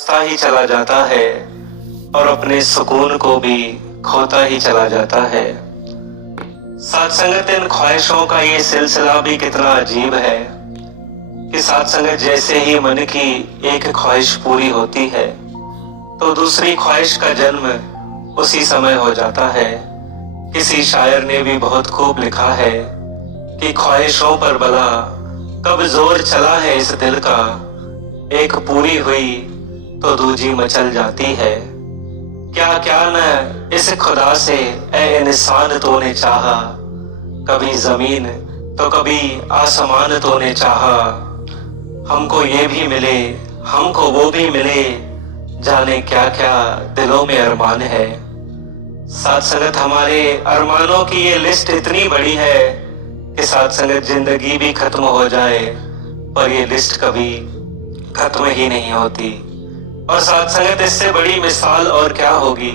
सा ही चला जाता है और अपने सुकून को भी खोता ही चला जाता है। साथ संगत इन ख्वाहिशों का ये सिलसिला भी कितना अजीब है कि साथ संगत जैसे ही मन की एक ख्वाहिश पूरी होती है तो दूसरी ख्वाहिश का जन्म उसी समय हो जाता है। किसी शायर ने भी बहुत खूब लिखा है कि ख्वाहिशों पर भला कब जोर चला है इस दिल का, एक पूरी हुई तो दूजी मचल जाती है। क्या क्या न इस खुदा से ए इंसान तूने चाहा, कभी जमीन तो कभी आसमान तूने चाहा। हमको ये भी मिले हमको वो भी मिले, जाने क्या क्या दिलों में अरमान है। साथ संगत हमारे अरमानों की ये लिस्ट इतनी बड़ी है कि साथ संगत जिंदगी भी खत्म हो जाए पर ये लिस्ट कभी खत्म ही नहीं होती। और साथ संगत इससे बड़ी मिसाल और क्या होगी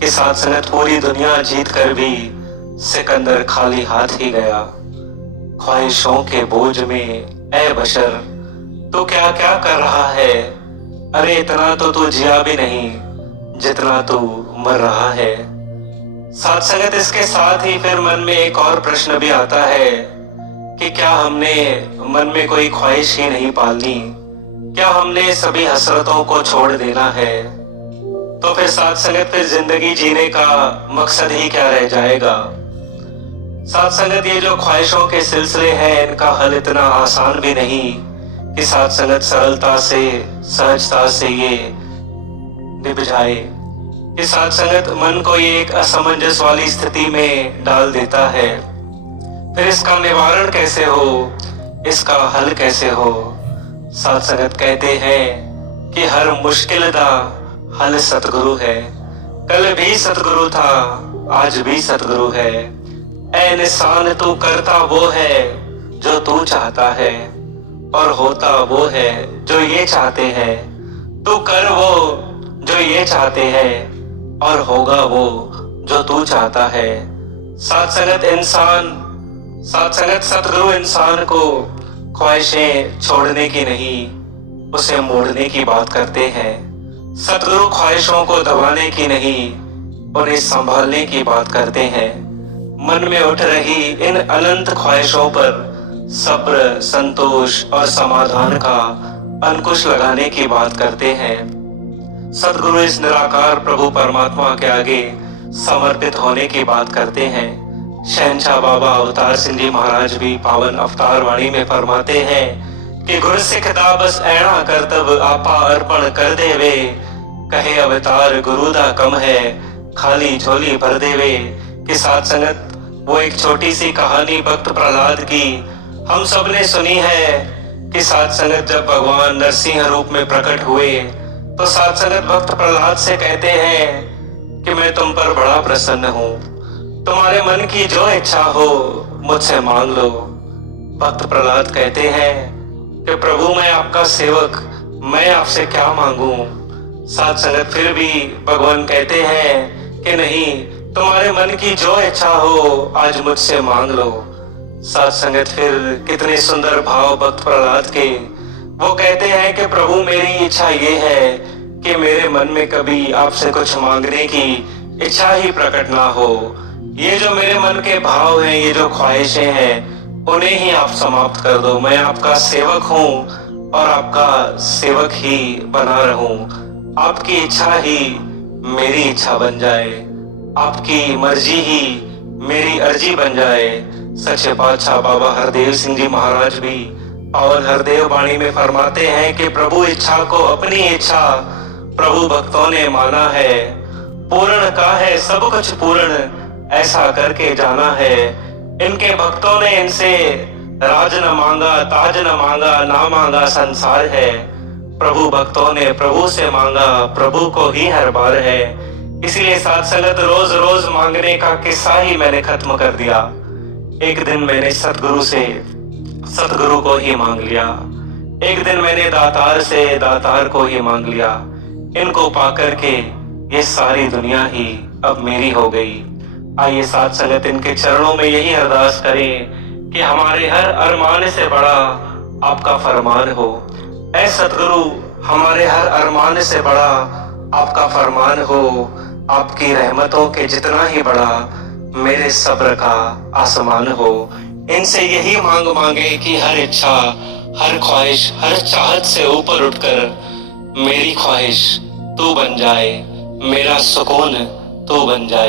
कि साथ संगत पूरी दुनिया जीत कर भी सिकंदर खाली हाथ ही गया। ख्वाहिशों के बोझ में ए बशर तू क्या क्या कर रहा है, अरे इतना तो तू जिया भी नहीं जितना तू मर रहा है। साथ संगत इसके साथ ही फिर मन में एक और प्रश्न भी आता है कि क्या हमने मन में कोई ख्वाहिश ही नहीं पालनी, क्या हमने सभी हसरतों को छोड़ देना है। तो फिर साथ संगत फिर जिंदगी जीने का मकसद ही क्या रह जाएगा। साथ संगत ये जो ख्वाहिशों के सिलसिले हैं इनका हल इतना आसान भी नहीं कि साथ संगत सरलता से सहजता से ये निभ जाए। कि साथ संगत मन को ये एक असमंजस वाली स्थिति में डाल देता है। फिर इसका निवारण कैसे हो, इसका हल कैसे हो। साथ संगत कहते हैं कि हर मुश्किल दा हल सतगुरु है, कल भी सतगुरु था आज भी सतगुरु है। ऐ इंसान तू करता वो है जो तू चाहता है और होता वो है जो ये चाहते हैं। तू कर वो जो ये चाहते हैं और होगा वो जो तू चाहता है। साथ संगत सतगुरु इंसान को ख्वाहिशें छोड़ने की नहीं उसे मोड़ने की बात करते हैं। सतगुरु ख्वाहिशों को दबाने की नहीं उन्हें संभालने की बात करते हैं। मन में उठ रही इन अनंत ख्वाहिशों पर सब्र संतोष और समाधान का अंकुश लगाने की बात करते हैं। सतगुरु इस निराकार प्रभु परमात्मा के आगे समर्पित होने की बात करते हैं। शहंशाह बाबा अवतार सिंह जी महाराज भी पावन अवतार वाणी में फरमाते हैं कि गुरसिख दा बस ऐना करतब आपा अर्पण कर देवे, कहे अवतार गुरु दा कम है खाली झोली भर देवे। कि साथ संगत वो एक छोटी सी कहानी भक्त प्रहलाद की हम सब ने सुनी है कि साथ संगत जब भगवान नरसिंह रूप में प्रकट हुए तो साथ संगत भक्त प्रहलाद से कहते हैं कि मैं तुम पर बड़ा प्रसन्न हूँ, तुम्हारे मन की जो इच्छा हो मुझसे मांग लो। भक्त प्रहलाद कहते हैं कि प्रभु मैं आपका सेवक, मैं आपसे क्या मांगू। साथ संगत फिर भी भगवान कहते हैं कि नहीं, तुम्हारे मन की जो इच्छा हो आज मुझसे मांग लो। साथ संगत फिर कितने सुंदर भाव भक्त प्रहलाद के। वो कहते हैं कि प्रभु मेरी इच्छा ये है कि मेरे मन में कभी आपसे कुछ मांगने की इच्छा ही प्रकट ना हो। ये जो मेरे मन के भाव हैं, ये जो ख्वाहिशें हैं, उन्हें ही आप समाप्त कर दो। मैं आपका सेवक हूँ और आपका सेवक ही बना रहूं। आपकी इच्छा ही मेरी इच्छा बन जाए, आपकी मर्जी ही मेरी अर्जी बन जाए। सच्चे पातशाह बाबा हरदेव सिंह जी महाराज भी पावन हरदेव वाणी में फरमाते हैं कि प्रभु इच्छा को अपनी इच्छा प्रभु भक्तों ने माना है। पूर्ण का है सब कुछ पूर्ण ऐसा करके जाना है। इनके भक्तों ने इनसे राज न मांगा ताज न मांगा ना मांगा संसार है। प्रभु भक्तों ने प्रभु से मांगा प्रभु को ही हर बार है। इसीलिए साथ संगत रोज रोज मांगने का किस्सा ही मैंने खत्म कर दिया। एक दिन मैंने सतगुरु को ही मांग लिया, एक दिन मैंने दातार से दातार को ही मांग लिया। इनको पाकर के ये सारी दुनिया ही अब मेरी हो गई। आइए साथ संगत इनके चरणों में यही अरदास करें कि हमारे हर अरमान से बड़ा आपका फरमान हो। ऐ सतगुरु हमारे हर अरमान से बड़ा आपका फरमान हो, आपकी रहमतों के जितना ही बड़ा मेरे सब्र का आसमान हो। इनसे यही मांग मांगे कि हर इच्छा, हर ख्वाहिश, हर चाहत से ऊपर उठकर मेरी ख्वाहिश तू बन जाए, मेरा सुकून तू बन जाए।